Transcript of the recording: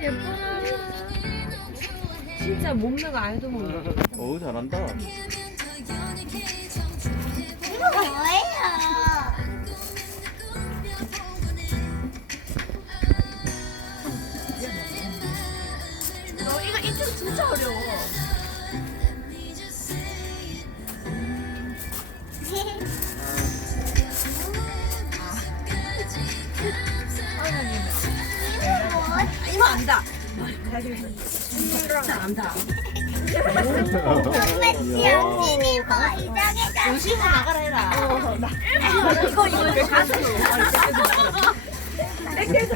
예뻐. 진짜 몸매가 아이도 몸매. 어우 잘한다. 이거 뭐예요? 너 이거 인증 진짜 어려워. 이거 안다. 진짜 안다. 정말 지영님이 뭐 이상해졌어. 조심히 나가라 해라. 이거 가슴.